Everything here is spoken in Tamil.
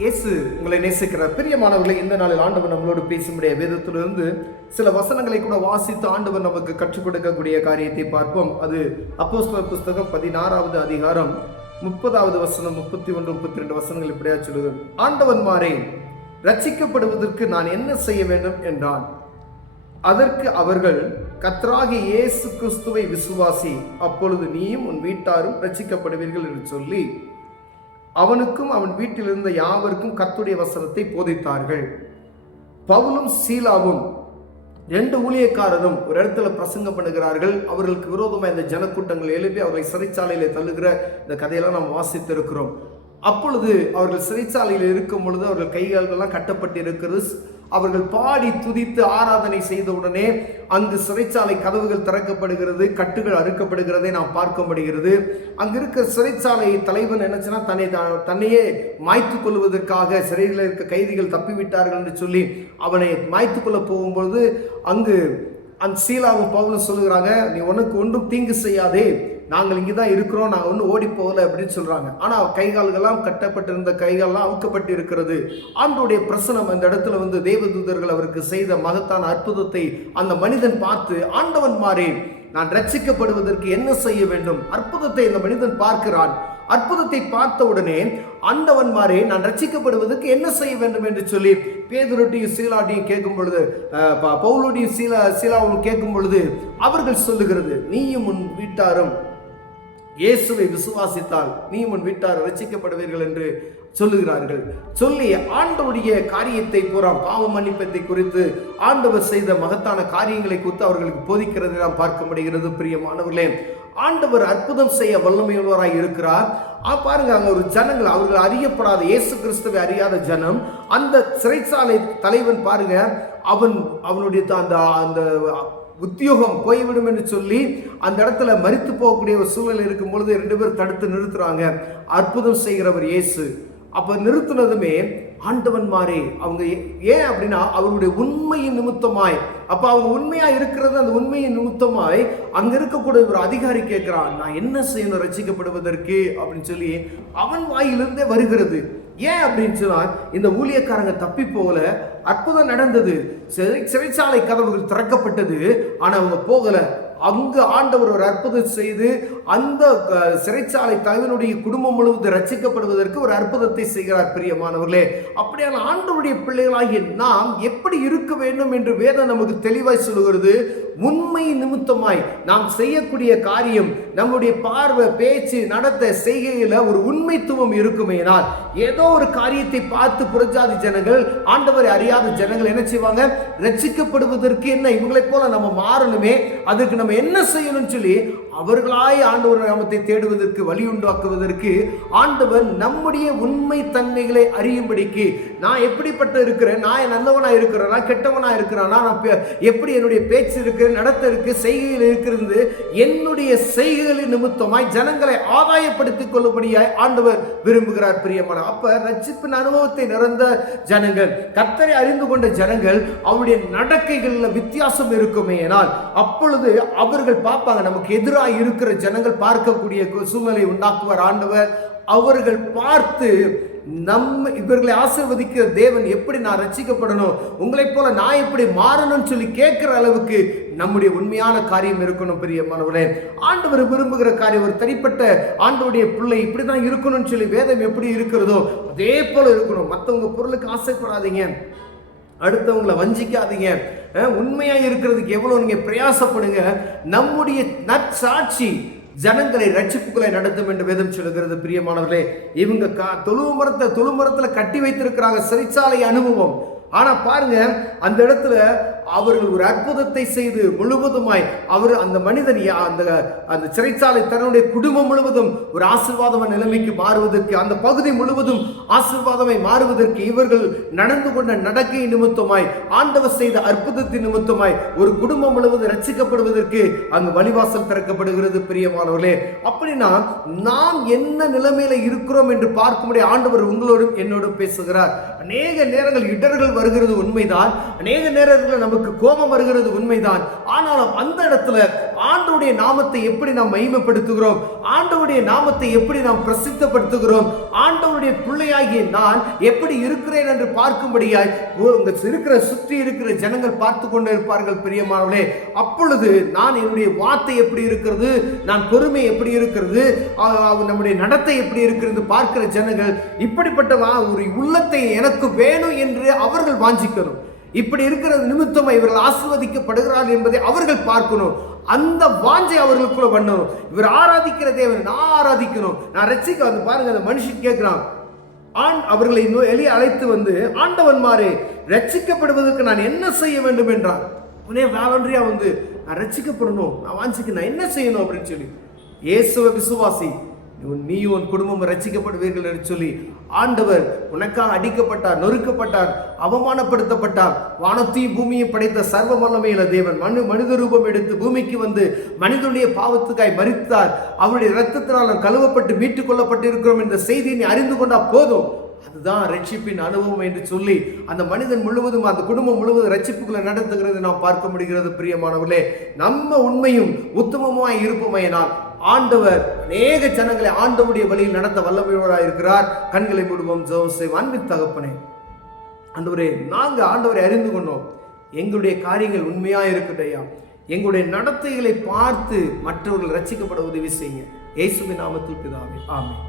இயேசு உங்களை நேசிக்கிறார். பிரியமானவர்களை, இந்த நாளில் ஆண்டவர் நம்மளோடு பேசும்படிய வேதத்திலிருந்து சில வசனங்களை கூட வாசித்து ஆண்டவர் நமக்கு கற்றுக் கொடுக்கக்கூடிய காரியத்தை பார்ப்போம். அது அப்போஸ்தலர் புஸ்தகம் 16வது அதிகாரம் 30வது வசனம், 31, 32 வசனங்கள் இப்படியா சொல்லுது. ஆண்டவன்மாரே, ரட்சிக்கப்படுவதற்கு நான் என்ன செய்ய வேண்டும் என்றான். அதற்கு அவர்கள், கர்த்தராகிய இயேசு கிறிஸ்துவை விசுவாசி, அப்பொழுது நீயும் உன் வீட்டாரும் ரட்சிக்கப்படுவீர்கள் என்று சொல்லி அவனுக்கும் அவன் வீட்டில் இருந்த யாவருக்கும் கர்த்தருடைய வசனத்தை போதித்தார்கள். பவுலும் சீலாவும் 2 ஊழியக்காரரும் ஒரு இடத்துல பிரசங்கம் பண்ணுகிறார்கள். அவர்களுக்கு விரோதமாக இந்த ஜனக்கூட்டங்கள் எழுப்பி அவர்களை சிறைச்சாலையில தள்ளுகிற இந்த கதையெல்லாம் நாம் வாசித்திருக்கிறோம். அப்பொழுது அவர்கள் சிறைச்சாலையில் இருக்கும் பொழுது அவர்கள் கைகால்கள்லாம் கட்டப்பட்டு இருக்கிறது. அவர்கள் பாடி துதித்து ஆராதனை செய்தவுடனே அங்கு சிறைச்சாலை கதவுகள் திறக்கப்படுகிறது, கட்டுகள் அறுக்கப்படுகிறதை நாம் பார்க்க முடிகிறது. அங்கு இருக்கிற சிறைச்சாலை தலைவன் என்னச்சுன்னா தன்னையே மாய்த்து கொள்வதற்காக சிறையில் இருக்க கைதிகள் தப்பிவிட்டார்கள் என்று சொல்லி அவனை மாய்த்து கொள்ள போகும்பொழுது அங்கு அந்த சீலாவும் பவுலும் சொல்லுகிறாங்க, நீ உனக்கு ஒன்றும் தீங்கு செய்யாதே, நாங்கள் இங்கே தான் இருக்கிறோம், நாங்கள் ஒன்றும் ஓடி போகல அப்படின்னு சொல்கிறாங்க. ஆனால் கைகால்கள்லாம் கட்டப்பட்டிருந்த கைகாலெலாம் அவுக்கப்பட்டு இருக்கிறது. ஆண்டோடைய பிரசனம் அந்த இடத்துல வந்து தேவதூதர்கள் அவருக்கு செய்த மகத்தான அற்புதத்தை அந்த மனிதன் பார்த்து, ஆண்டவன்மாரே, நான் ரட்சிக்கப்படுவதற்கு என்ன செய்ய வேண்டும்? அற்புதத்தை இந்த மனிதன் பார்க்கிறான். அற்புதத்தை பார்த்த உடனே, ஆண்டவன்மாரே, நான் ரட்சிக்கப்படுவதற்கு என்ன செய்ய வேண்டும் என்று சொல்லி பேதுருட்டையும் சீலாட்டையும் கேட்கும் பொழுது, பவுலோடையும் சீலாவும் கேட்கும் பொழுது அவர்கள் சொல்லுகிறது, நீயும் உன் வீட்டாரும் இயேசுவை விசுவாசித்தால் நீயும் உன் வீட்டார் ரட்சிக்கப்படுவீர்கள் என்று சொல்லுகிறார்கள். சொல்லி ஆண்டவருடைய காரியத்தை பூரா, பாவ மன்னிப்பத்தை குறித்து, ஆண்டவர் செய்த மகத்தான காரியங்களை குறித்து அவர்களுக்கு போதிக்கிறதை நாம் பார்க்க முடிகிறது. பிரியமானவர்களே, ஆண்டவர் அற்புதம் செய்ய வல்லமையுள்ளவராய் இருக்கிறார். பாருங்க, அங்க ஒரு ஜனங்கள், அவர்கள் அறியப்படாத, இயேசு கிறிஸ்துவை அறியாத ஜனம். அந்த சிறைச்சாலை தலைவன் பாருங்க, அவனுடைய அந்த உத்தியோகம் போய்விடும் என்று சொல்லி அந்த இடத்துல மரித்து போகக்கூடிய ஒரு சூழ்நிலை இருக்கும் பொழுது 2 பேர் தடுத்து நிறுத்துறாங்க. அற்புதம் செய்கிறவர் இயேசு. அப்ப நிறுத்தினதுமே, ஆண்டவன்மாரே, அவங்க ஏன் அப்படின்னா அவருடைய உண்மையின் நிமித்தமாய், அப்ப அவங்க உண்மையா இருக்கிறது, அந்த உண்மையின் நிமித்தமாய் அங்க இருக்கக்கூடிய ஒரு அதிகாரி கேட்கிறான், நான் என்ன செய்யணும் ரட்சிக்கப்படுவதற்கு அப்படின்னு சொல்லி அவன் வாயிலிருந்தே வருகிறது. ஏன் அப்படின்னு சொன்னா, இந்த ஊழியக்காரங்க தப்பி போகல, அற்புதம் நடந்தது, சிறைச்சாலை கதவுகள் திறக்கப்பட்டது, ஆனா அவங்க போகல. அங்கு ஆண்டவர் ஒரு அற்புதம் செய்து அந்த சிறைச்சாலை தலைவனுடைய குடும்பம் முழுவதும் ரட்சிக்கப்படுவதற்கு ஒரு அற்புதத்தை செய்கிறார். பிரியமானவர்களே, அப்படியான ஆண்டவருடைய பிள்ளைகளாகிய நாம் எப்படி இருக்க வேண்டும் என்று வேதம் நமக்கு தெளிவாய் சொல்லுகிறது. உண்மை நிமித்தமாய் நாம் செய்யக்கூடிய காரியம், நம்முடைய பார்வை, பேச்சு, நடத்த, செய்கையில ஒரு உண்மைத்துவம் இருக்குமேனால், ஏதோ ஒரு காரியத்தை பார்த்து புறஜாதி ஜனங்கள், ஆண்டவரை அறியாத ஜனங்கள் என்ன செய்வாங்க? ரட்சிக்கப்படுவதற்கு என்ன, இவங்களை போல நம்ம மாறணுமே, அதுக்கு நம்ம என்ன செய்யணும்னு சொல்லி அவர்களாய் ஆண்டவர் நாமத்தை தேடுவதற்கு, வழி உண்டாக்குவதற்கு ஆண்டவர் நம்முடைய உண்மை தன்மைகளை அறியும்படிக்கு, நான் எப்படிப்பட்ட இருக்கிறேன், நான் நல்லவனா இருக்கிறேன், நான் கெட்டவனா இருக்கிறேன், நான் எப்படி என்னுடைய பேச்சு இருக்கு, நடத்த இருக்கு, செய்கையில் இருக்கிறது, என்னுடைய செய்கைகளின் நிமித்தமாய் ஜனங்களை ஆதாயப்படுத்திக் கொள்ளும்படியாய் ஆண்டவர் விரும்புகிறார். பிரியமான, அப்ப ரட்சிப்பின் அனுபவத்தை நிறந்த ஜனங்கள், கர்த்தரை அறிந்து கொண்ட ஜனங்கள், அவருடைய நடக்கைகளில் வித்தியாசம் இருக்குமே ஆனால் அப்பொழுது அவர்கள் பார்ப்பாங்க. நமக்கு எதிராக இருக்கிற ஜனங்கள் பார்க்கக்கூடிய சூழ்நிலை உண்டாக்குவார் ஆண்டவர். அவர்கள் பார்த்து, இவர்களை ஆசீர்வதிக்கிற தேவன், எப்படி நான் ரட்சிக்கப்படணும், உங்களை போல நான் எப்படி மாறணும்னு சொல்லி கேட்கிற அளவுக்கு நம்முடைய உண்மையான காரியம் இருக்கணும். பிரியமானவர்களே, ஆண்டவர் விரும்புகிற காரியம், ஒரு தனிப்பட்ட ஆண்டவருடைய பிள்ளை இப்படிதான் இருக்கணும்னு சொல்லி வேதம் எப்படி இருக்கிறதோ அதே போல இருக்கணும். மற்றவங்க பொருளுக்கு ஆசைப்படாதீங்க, அடுத்தவங்களை வஞ்சிக்காதீங்க, உண்மையா இருக்கிறதுக்கு எவ்வளவு நீங்க பிரயாசப்படுங்க. நம்முடைய நற்சாட்சி ஜனங்களை ரட்சிப்புகளை நடத்தும் என்று வேதம் சொல்லுகிறது. பிரியமானவர்களே, இவங்க தொழு மரத்துல கட்டி வைத்திருக்கிறாங்க, சிறைச்சாலை அனுபவம். ஆனா பாருங்க, அந்த இடத்துல அவர்கள் ஒரு அற்புதத்தை செய்து முழுவதுமாய் அந்த மனிதன், அந்த சிறைச்சாலை தன்னுடைய குடும்பம் முழுவதும் ஒரு ஆசீர்வாதமான நிலைமைக்கு மாறுவதற்கு, அந்த பகுதி முழுவதும் ஆசீர்வாதமாய் மாறுவதற்கு, இவர்கள் நடந்து கொண்ட நடக்கை நிமித்தமாய், ஆண்டவர் செய்த அற்புதத்தின் நிமித்தமாய் ஒரு குடும்பம் முழுவதும் ரட்சிக்கப்படுவதற்கு அங்கு வழிவாசல் திறக்கப்படுகிறது. பிரியமானவர்களே, அப்படின்னா நாம் என்ன நிலைமையில இருக்கிறோம் என்று பார்க்கும்படி ஆண்டவர் உங்களோடும் என்னோடும் பேசுகிறார். அநேக நேரங்கள் இடர்கள் வருகிறது உண்மைதான். அநேக நேரத்தில் நமக்கு நமக்கு கோபம் வருகிறது உண்மைதான். ஆனாலும் அந்த இடத்துல ஆண்டவருடைய நாமத்தை எப்படி நாம் மகிமைப்படுத்துகிறோம், ஆண்டவருடைய நாமத்தை எப்படி நாம் பிரசித்தப்படுத்துகிறோம், ஆண்டவருடைய பிள்ளையாகிய நான் எப்படி இருக்கிறேன் என்று பார்க்கும்படியாய் இருக்கிற சுற்றி இருக்கிற ஜனங்கள் பார்த்து கொண்டு இருப்பார்கள் பிரியமானவர்களே. அப்பொழுது நான் என்னுடைய வார்த்தை எப்படி இருக்கிறது, நான் பொறுமை எப்படி இருக்கிறது, நம்முடைய நடத்தை எப்படி இருக்கிறது பார்க்கிற ஜனங்கள் இப்படிப்பட்ட ஒரு உள்ளத்தை எனக்கு வேணும் என்று அவர்கள் வாஞ்சிக்கணும். இப்படி இருக்கிற நிமித்தம் இவர்கள் ஆசீர்வதிக்கப்படுகிறார்கள் என்பதை அவர்கள் பார்க்கணும். அந்த வாஞ்சை அவர்களுக்குள்ள பண்ணணும். இவர் ஆராதிக்கிற தேவன் நான் ஆராதிக்கணும், நான் ரட்சிக்க வந்து பாருங்க. அந்த மனுஷன் கேட்கிறான், அவர்களை எளிய அழைத்து வந்து ஆண்டவன்மாரே ரட்சிக்கப்படுவதற்கு நான் என்ன செய்ய வேண்டும் என்றார். உடனே வாலண்டரியா வந்து நான் ரட்சிக்கப்படணும், நான் வாஞ்சிக்க நான் என்ன செய்யணும் அப்படின்னு சொல்லி, இயேசுவை விசுவாசி, நீ உன் குடும்பம் ரட்சிக்கப்படுவீர்கள் என்று சொல்லி ஆண்டவர் உனக்காக அடிக்கப்பட்டார், நொறுக்கப்பட்டார், அவமானப்படுத்தப்பட்டார். வானத்தையும் பூமியை படைத்த சர்வ வல்லமையுள்ள தேவன் மனித ரூபம் எடுத்து பூமிக்கு வந்து மனிதனுடைய பாவத்துக்காய் மரித்தார். அவருடைய இரத்தத்தினால் கழுவப்பட்டு மீட்டுக் கொள்ளப்பட்டிருக்கிறோம் என்ற செய்தியை நீ அறிந்து கொண்டா போதும். அதுதான் ரட்சிப்பின் அனுபவம் என்று சொல்லி அந்த மனிதன் முழுவதும், அந்த குடும்பம் முழுவதும் ரட்சிப்புகளை நடத்துகிறது நாம் பார்க்க முடிகிறது. பிரியமானவர்களே, நம்ம உண்மையும் உத்தமமாய் இருப்போமையினால் ஆண்டவர் அநேக ஜனங்களை ஆண்டவருடைய வழியில் நடத்த வல்லமையோராக இருக்கிறார். கண்களை மூடுவோம், ஜெபம் செய்வோம். அன்பின் தகப்பனே, ஆண்டவரே, நாங்கள் ஆண்டவரை அறிந்து கொண்டோம். எங்களுடைய காரியங்கள் உண்மையா இருக்கட்டையா, எங்களுடைய நடத்தைகளை பார்த்து மற்றவர்கள் ரட்சிக்கப்பட உதவி செய்யுங்க. இயேசுவின் நாமத்தில் பிதாவே, ஆமென்.